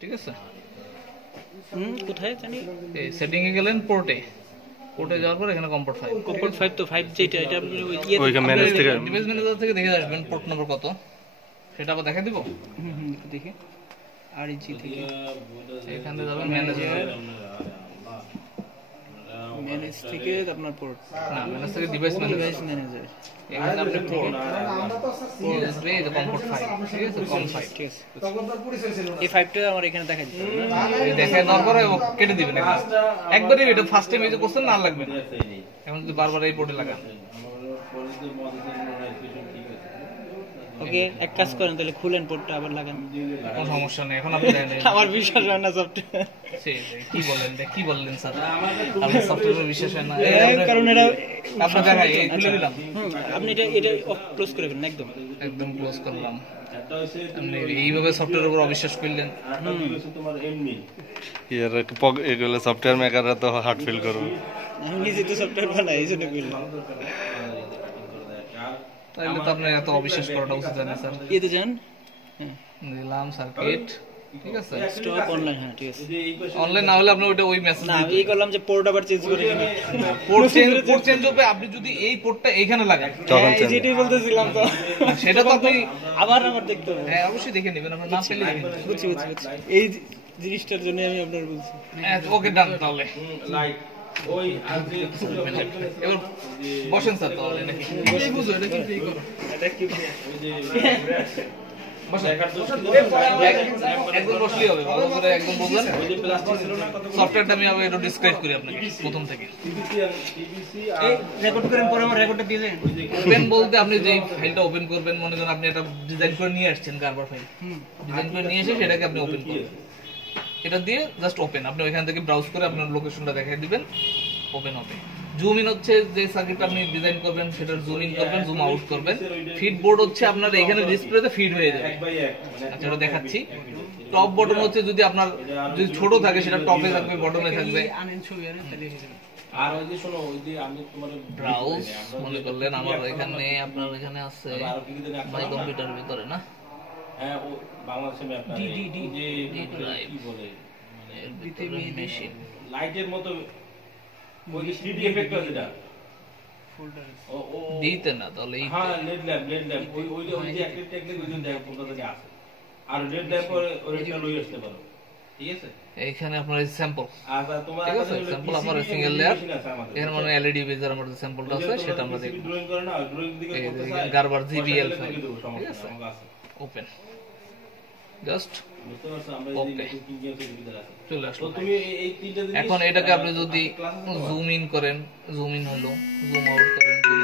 ঠিক আছে। কোথায় জানি এই সেটিং এ গেলেন, পোর্টে যাওয়ার পর এখানে কম্পোর্ট 5 তো 5 যেটা এটা আপনি ওইখানে ম্যানেজ থেকে ডিভাইস ম্যানেজার থেকে দেখে আসবেন পোর্ট নম্বর কত, সেটা আবার দেখা দিব। দেখি আরজি থেকে এখানে যাবেন ম্যানেজ থেকে আপনার পোর্ট না, ম্যানেজ থেকে ডিভাইস ম্যানেজার, এখানে আপনি পোর্ট এই যে কম্পোর্ট 5, ঠিক আছে, কম 5, ঠিক আছে। এই 5টা আমার এখানে দেখা দিতে হবে না, এই দেখায় দেওয়ার পরে কেটে দিবেন একবারই। এটা ফার্স্ট টাইম এই যে কোশ্চেন না লাগবে না, এখন যদি বারবার এই পোর্টে লাগান। ওকে, এক কাজ করেন তাহলে খুলেন পোর্টটা আবার লাগান, কোনো সমস্যা নেই। এখন আপনি জানেন আমার বিশ্বাস হয় না সফটওয়্যার। কি বললেন স্যার, আপনি সফটওয়্যারে বিশ্বাস হয় না? কারণ এটা আপনার দেখাই খুলে দিলাম, আপনি এটা ক্লোজ করে ফেলেন, একদম ক্লোজ করলাম। আপনি এইভাবে সফটওয়্যারের উপর অবিশ্বাস করলেন। এগুলো সফটওয়্যার মেকাররা তো হার্ট ফিল করবে। আমি নিজে তো সফটওয়্যার বানাই, এই জন্য বললাম। তাহলে তো আপনার এত অবিশ্বাস করাটা উচিত না স্যার। এতে যান, দিলাম সার্কিট, ঠিক আছে, স্টপ অনলাইন, হ্যাঁ ঠিক আছে। অনলাইন না হলে আপনি ওইটা ওই মেসেজ না এই করলাম যে পোর্ট আবার চেঞ্জ করে নিন, পোর্ট চেঞ্জ হবে। আপনি যদি এই পোর্টটা এইখানে লাগান তখন এই যেটাই বলতেছিলাম, তো সেটা তো আপনি আবার দেখতে হবে। হ্যাঁ অবশ্যই দেখে নেবেন, আপনার নাম পেলে দেখে নেবেন। বুঝছি। এই জিনিসটার জন্য আমি আপনার বলছি। ওকে ডান। তাহলে এবার বসেন স্যার, তাহলে নাকি বুঝো এটা কিন্তু এই করো একদম বসলেই হবে, ভালো করে একদম বুঝলেন। সফটওয়্যারটা আমি আবার একটু ডিসক্রাইব করি আপনাকে প্রথম থেকে। রেকর্ড করেন, পরে আমার রেকর্ডটা দিয়ে দেন। ওপেন বলতে আপনি যে ফাইলটা ওপেন করবেন, মনে করেন আপনি একটা ডিজাইন করে নিয়ে আসছেন, কারবার ফাইল ডিজাইন করে নিয়ে এসে সেটাকে আপনি ওপেন করবেন। এটা দিয়ে জাস্ট ওপেন, আপনি ওইখান থেকে ব্রাউজ করে আপনার লোকেশনটা দেখাই দিবেন, ওপেন হবে। জুম ইন হচ্ছে যে সার্কিটটা আপনি ডিজাইন করবেন সেটার জুম ইন করবেন, জুম আউট করবেন। ফিড বোর্ড হচ্ছে আপনার এখানে ডিসপ্লেতে ফিড হয়ে যাবে। আচ্ছা এটা দেখাচ্ছি। টপ বটন হচ্ছে যদি আপনার যদি ছোট থাকে সেটা টপে থাকবে, বটমে থাকবে। আর ওই যে শোনো, ওই যে আমি তোমার ব্রাউজ মনে করলেন আমার এখানে, আপনার এখানে আছে মাই কম্পিউটারের ভিতরে না, হ্যাঁ ও বাংলাদেশে ম্যাপ না, যে কি বলে মানে মেশিন লাইটের মতো ওই যে 3D এফেক্ট আছে, এটা ফোল্ডার ও দিতে না তাহলে এই হ্যাঁ লেড ল্যাম্প ওই যে একটা টেকনিক ওই দেখো কোথা থেকে আসে। আর লেড ল্যাম্প ওইটা লই আসতে পারো, ঠিক আছে। এইখানে আপনার স্যাম্পল, আচ্ছা তোমার ঠিক আছে, স্যাম্পল আমার সিঙ্গেল লেয়ার, এর মানে এলইডি বেজার আমার স্যাম্পলটা আছে সেটা আমরা দেখব। ড্রয়িং করে না, ড্রয়িং দিকে করতে চাই গারবার জিবিএল ফাইল, ঠিক আছে, ওপেন জাস্ট বুঝতে পারছো, আমরা এই যে কিংগেম এর ভিতরে আছে চলে আসলো। তো তুমি এই তিনটা জিনিস এখন এটাকে আপনি যদি জুম ইন করেন, জুম ইন হলো, জুম আউট করেন, জুম